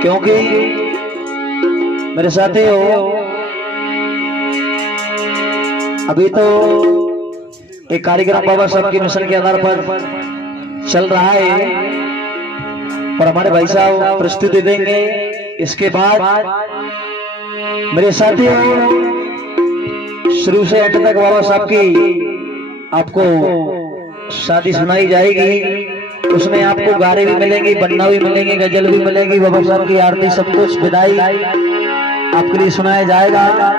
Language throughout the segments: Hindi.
क्योंकि मेरे साथी हो अभी तो एक कार्यक्रम बाबा साहब के मिशन के आधार पर चल रहा है और हमारे भाई साहब प्रस्तुति देंगे। इसके बाद मेरे साथी हो शुरू से अंत तक बाबा साहब की आपको शादी सुनाई जाएगी। उसमें आपको गारे भी मिलेंगे, बन्ना भी मिलेंगे, गजल भी मिलेगी, बाबा साहब की आरती, सब कुछ विदाई आपके लिए सुनाया जाएगा।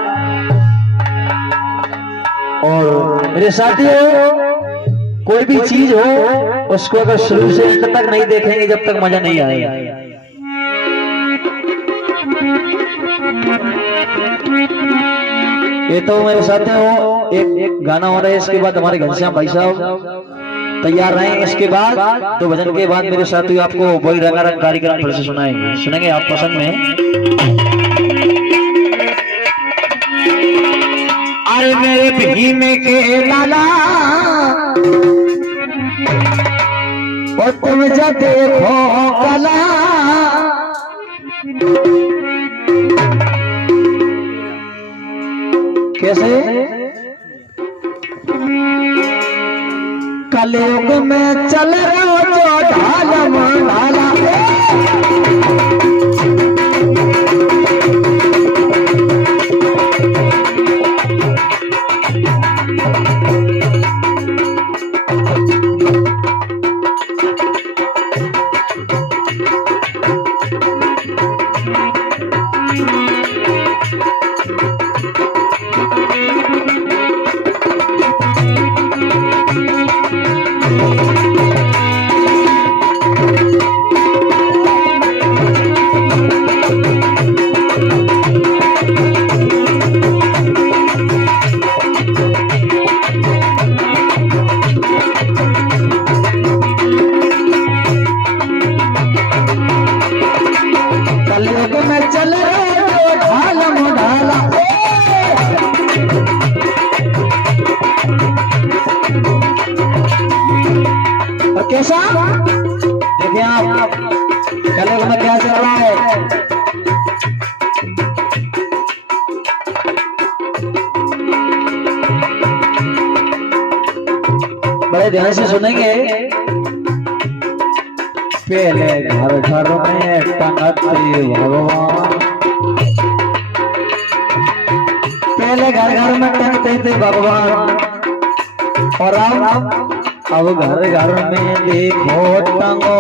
और मेरे साथियों कोई भी चीज हो उसको अगर शुरू से अंत तक नहीं देखेंगे जब तक मजा नहीं आएगा। ये तो मेरे साथियों एक गाना हो रहा है, इसके बाद हमारे घनश्याम भाई साहब तैयार रहे। इसके बाद तो भजन के बाद मेरे साथी आपको वही रंगारंग कार्यक्रम फिर से सुनेंगे आप पसंद में। अरे मेरे पिही में के लाला और तुम जब देखो कला कैसे कलयुग में चल रहे हो जो ढाल ढाला कैसा देखिए आप कलयुग में क्या चल रहा है। बड़े ध्यान से सुनेंगे। पहले घर घर में टंगते भगवान, पहले घर घर में टंगते थे भगवान और अब घर घर में देखो टंगो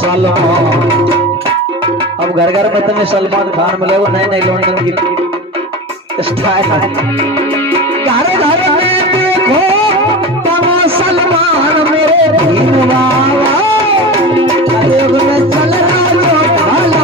सलमान। अब घर घर में तुम्हें सलमान खान मिले, वो नए नए लौंडन की स्टाइल है। घर घर में देखो टंगो सलमान मेरे भीम बाबा, कलयुग में चल रहा जो ढाला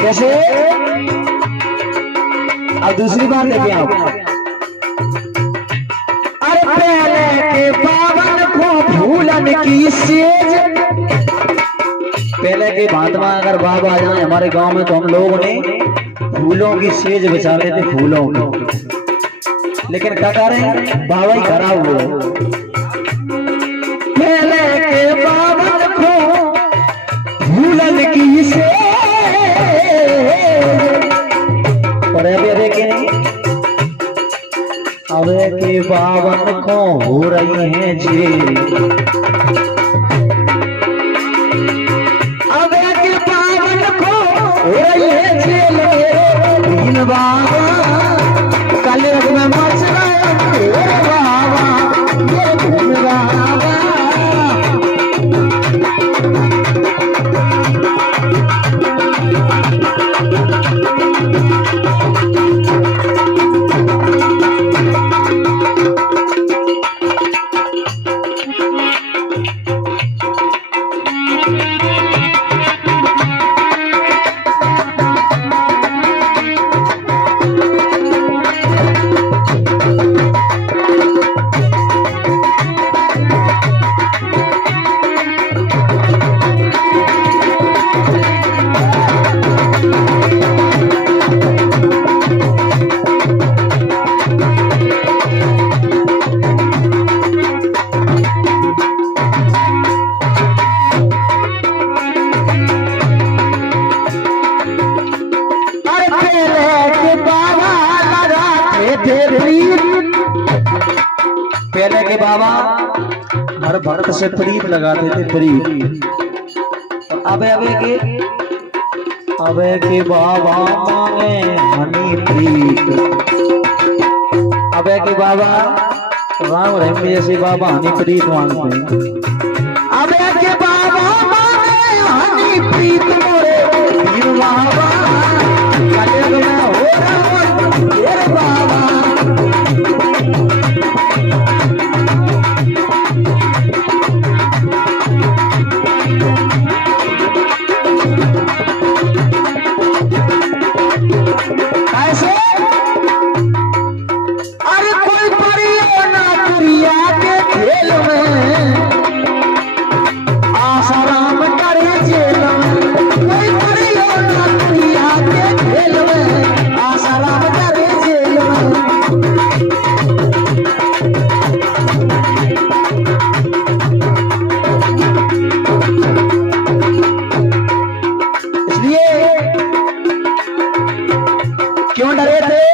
कैसे। अब दूसरी बात देखिए आप। अरे पहले के पावन को भूलन की सेज, पहले के बात में अगर बाबा आ जाए हमारे गांव में तो हम लोगों ने फूलों की सेज बिछाते थे, फूलों की। लेकिन क्या करें, बाबा ही खराब हुए। पहले के पावन को भूलन की सेज, और अभी के बावन को हो रही है जी, अब के बावन को हो रही है जेल, बाबा कलयुग में मच रहा थे प्रीत। पहले के बाबा हर भक्त से प्रीत लगाते थे, प्रीत। अबे के बाबा मांगे हनी प्रीत। अबे के बाबा राम रहीम जैसे बाबा हनी प्रीत मांगते हैं। अबे के बाबा मांगे हनी प्रीत मोरे पीर बाबा, कलयुग में हो रावण तेरे बाबा। ऐसे अरे कोई परियो ना दुनिया के खेल में, आसाराम करे जेल में। कोई परियो ना दुनिया के खेल में, आसाराम करे जेल में। इसलिए क्यों डरे थे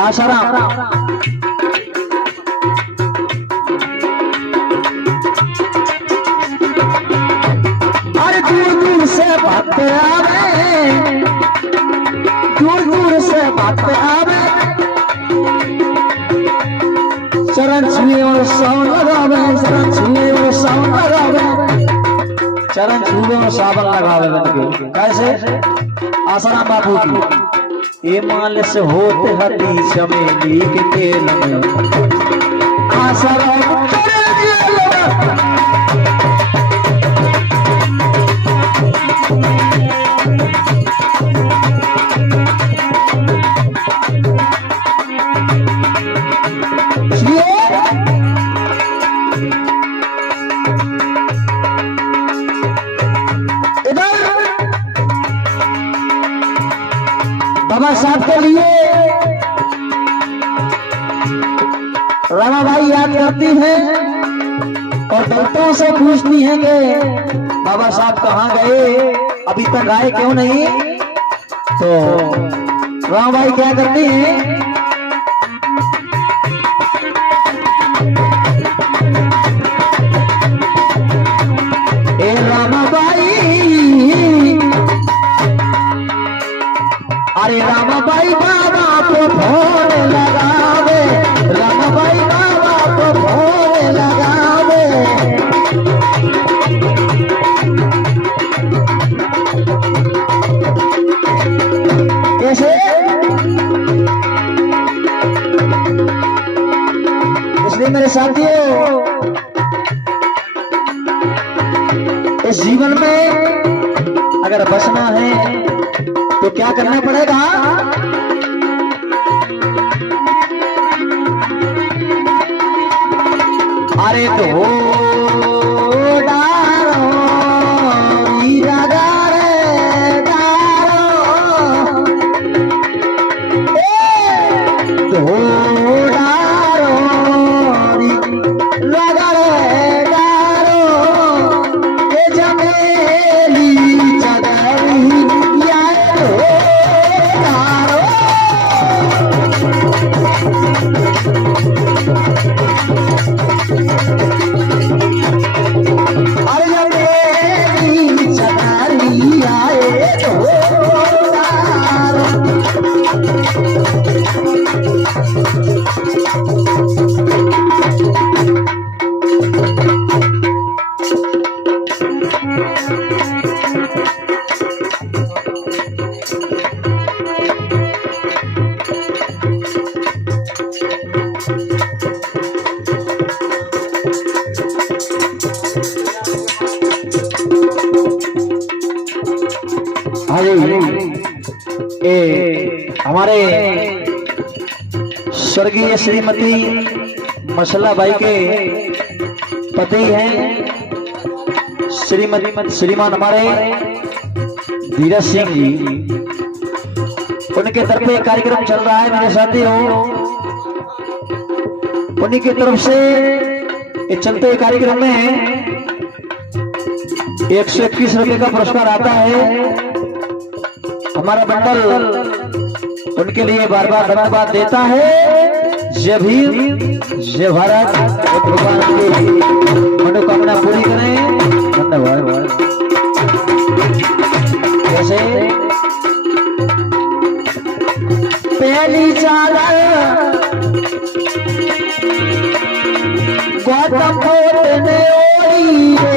आसाराम? अरे दूर दूर से बात आवे, दूर दूर से बात आवे, चरण छुए और सावन लगावे, चरण छुए और सावन लगावे, चरण छुए और सावन लगावे बनके। कैसे? आसाराम बापू की ये माल से होते हटी चमेली के तेल में, आसाराम करे जेल में। बाबा साहब के लिए रमाबाई याद करती हैं और दलितों से पूछती हैं कि बाबा साहब कहाँ गए, अभी तक आए क्यों नहीं? तो रमाबाई क्या करती हैं? ए रमाबाई, अरे रमाबाई बाबा को फोन लगावे, रमाबाई बाबा को फोन लगावे। कैसे? इसलिए मेरे साथियों, इस जीवन में अगर बचना है तो क्या करना पड़ेगा? अरे तो डारो वीरा गारे डारो, तो डारो वीरा गारे डारो, ये जमेली चदरी हमारे स्वर्गीय श्रीमती मसला बाई के पति हैं श्रीमान हमारे धीरज सिंह जी, उनके तरफ एक कार्यक्रम चल रहा है मेरे साथियों। उन्हीं की तरफ से ये चलते कार्यक्रम में 121 रुपए का पुरस्कार आता है। हमारा बंडल उनके लिए बार बार धन्यवाद देता है। जय भीम जय भारत, भगवान की मनोकामना पूरी करें। धन्यवाद। कैसे पहली चादर गौतम बुद्ध ने ओढ़ी रे,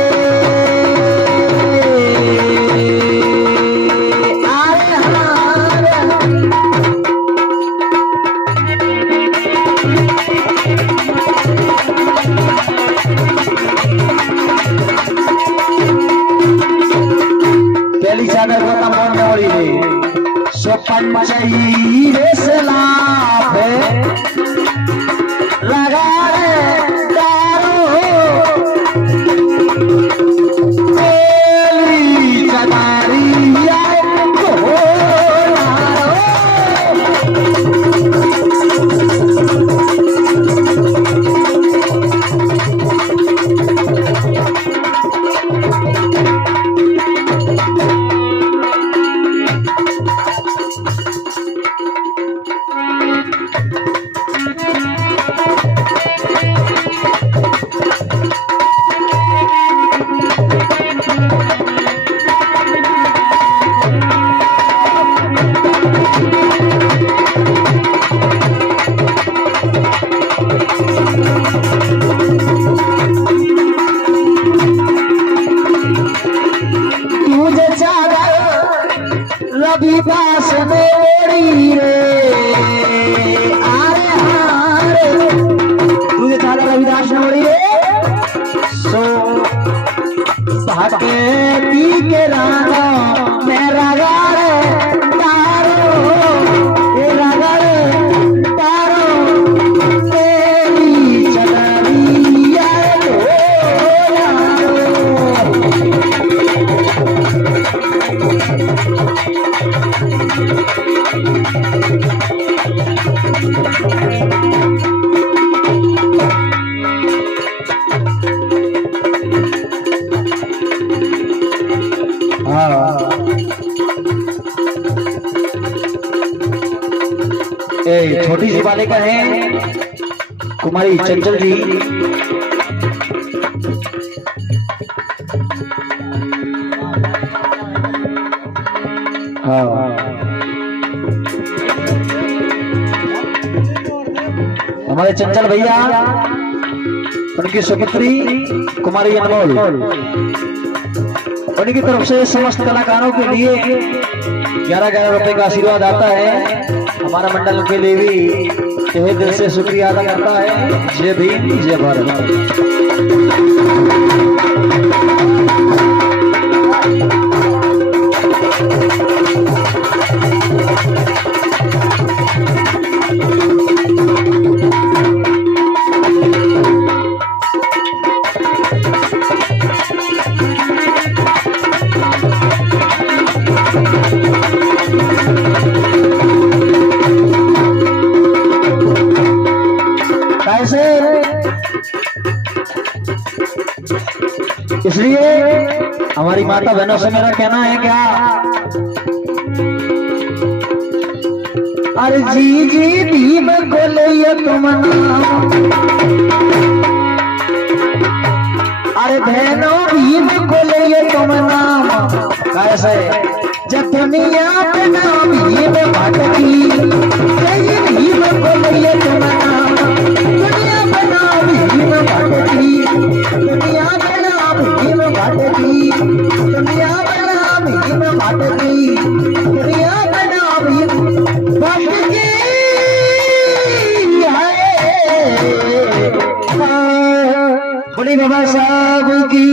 पहली चादर गौतम बुद्ध ने ओढ़ी रे, सो पंचही से लाभ लगा रवि दास ने ओढ़ी रे, आरे हारे तुझे चादर रविदास ने ओढ़ी रे, सो भाग्य के राना मेरा गारे तारो, तेरा गारे तारो, तेरी चदरिया छोटी सी बालिका है कुमारी चंचल जी। हमारे चंचल भैया, उनकी सुपुत्री कुमारी अनमोल, उनकी तरफ से समस्त कलाकारों के लिए 11-11 रुपए का आशीर्वाद आता है। हमारा मंडल के लिए भी तहे दिल से शुक्रिया अदा करता है। जय भीम जय भारत। इसलिए हमारी माता बहनों से मेरा कहना है क्या, अरे जी जी भीम को ले तुम नाम, अरे बहनों भीम को ले तुम नाम, कैसे जब दुनिया पे नाम भीम भटकी, भीम को ले तुम नाम, दुनिया पे नाम भीम भटकी, दुनिया पे नाम भीम भटकी, दुनिया पे नाम भीम भटकी, दुनिया पे नाम भीम भटकी है। बड़ी बाबा साहब की